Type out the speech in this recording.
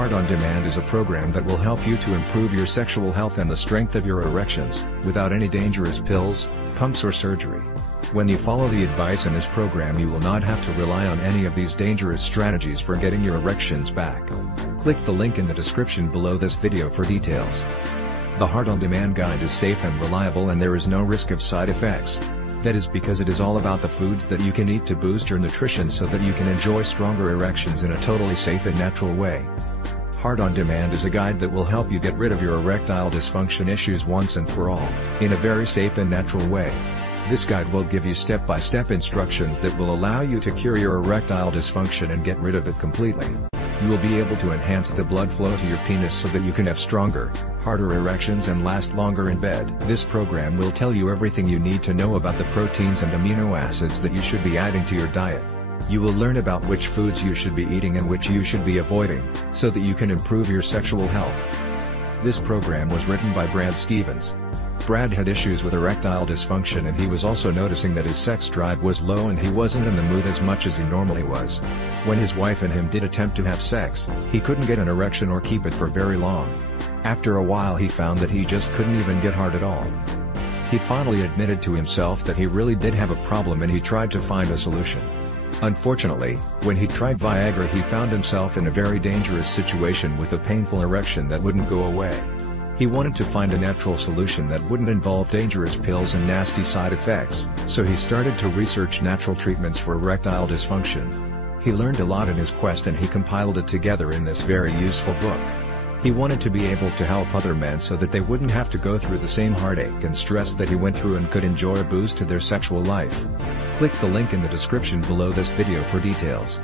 Heart on Demand is a program that will help you to improve your sexual health and the strength of your erections, without any dangerous pills, pumps or surgery. When you follow the advice in this program, you will not have to rely on any of these dangerous strategies for getting your erections back. Click the link in the description below this video for details. The Heart on Demand guide is safe and reliable, and there is no risk of side effects. That is because it is all about the foods that you can eat to boost your nutrition so that you can enjoy stronger erections in a totally safe and natural way. Heart on Demand is a guide that will help you get rid of your erectile dysfunction issues once and for all, in a very safe and natural way. This guide will give you step-by-step instructions that will allow you to cure your erectile dysfunction and get rid of it completely. You will be able to enhance the blood flow to your penis so that you can have stronger, harder erections and last longer in bed. This program will tell you everything you need to know about the proteins and amino acids that you should be adding to your diet. You will learn about which foods you should be eating and which you should be avoiding, so that you can improve your sexual health. This program was written by Brad Stevens. Brad had issues with erectile dysfunction, and he was also noticing that his sex drive was low and he wasn't in the mood as much as he normally was. When his wife and him did attempt to have sex, he couldn't get an erection or keep it for very long. After a while he found that he just couldn't even get hard at all. He finally admitted to himself that he really did have a problem, and he tried to find a solution. Unfortunately, when he tried Viagra, he found himself in a very dangerous situation with a painful erection that wouldn't go away. He wanted to find a natural solution that wouldn't involve dangerous pills and nasty side effects, so he started to research natural treatments for erectile dysfunction. He learned a lot in his quest, and he compiled it together in this very useful book. He wanted to be able to help other men so that they wouldn't have to go through the same heartache and stress that he went through and could enjoy a boost to their sexual life. Click the link in the description below this video for details.